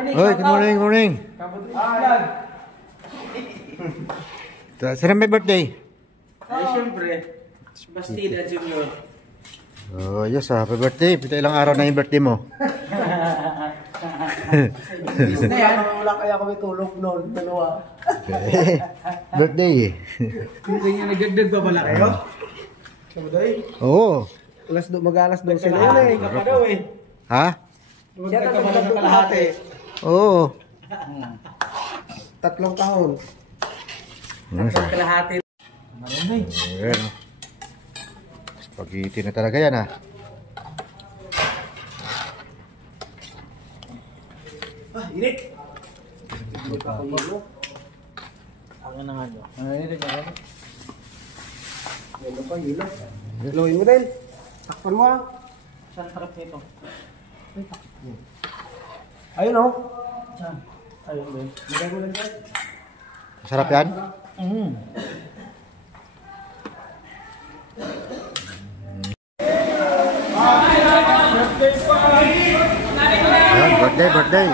morning. Oy, good morning, good morning. Saan may birthday? Ay, siyempre. Bastida Junior. Oh, yes, happy birthday. Pita ilang araw na yung birthday mo. Bis na yan. Wala kaya kami tulog noon. Dalawa. Birthday eh. Hindi nyo nagdagdag pa pala kayo? Sabaday? Oo. Mag-alas daw sila yun eh. Ka pa daw eh. Ha? Siya ka pala ng kalahati. Oo. 3 taon. Kalahati. Marami. Ayan. Spaghetti na talaga yan, ha. Init. Ang na nga nyo. Init nga. Yelo pa, yelo. Luhin mo din. Takpan mo, ha. Saan harap nito? Ayun, o. Saan? Ayun, din. Magay mo lang dyan. Masarap yan? Ayan, birthday.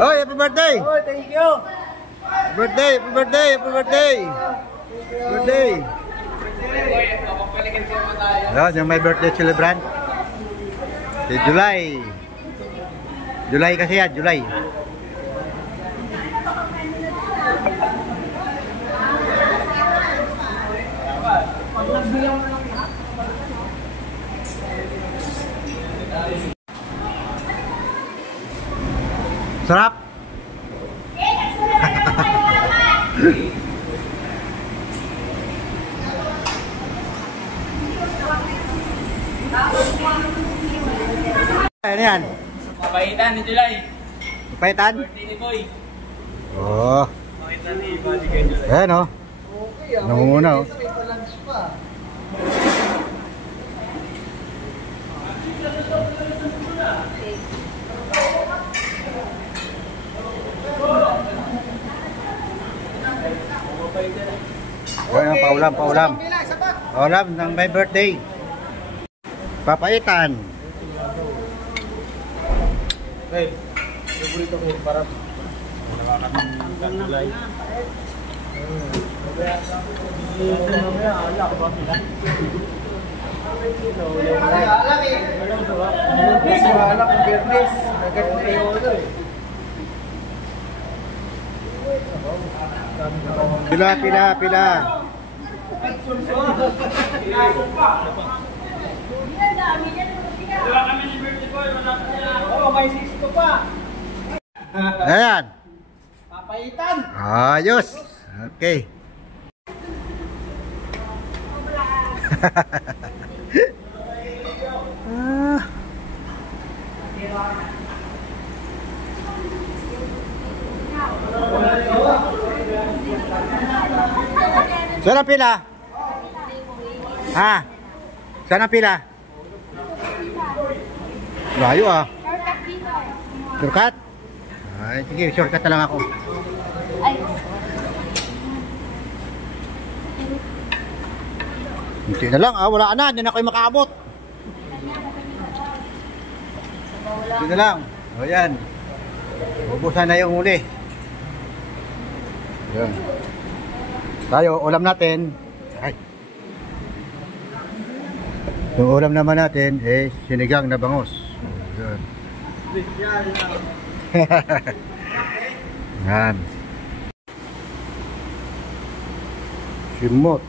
Oh, happy birthday! Oh, thank you! Birthday! Ayan, yung may birthday celebrant. Si July. July kasi yan, July. Sarap. Ano yan? Papahitan ni July. Papahitan? Birthday ni Boy. Oo. Papahitan ni Bali kay July. Ayan o. Nangunguna o. Ayan, paulam. Paulam ng may birthday. Papaitan. Hey, favorito ko para nakakamitan July. Pila. Oh, may sisto pa. Ayan. Papaitan. Ayos. Okay. Saan ang pila? Ha? Saan ang pila? Layo ah. Shortcut? Ay, sige, shortcut na lang ako. Hindi na lang, wala na, hindi na kayo makaabot. Hindi na lang. O yan. Ubusan na yung huli. Yan. Tayo, ulam natin. Ay. Yung ulam naman natin, sinigang na bangus. Yan. Yan. Simot.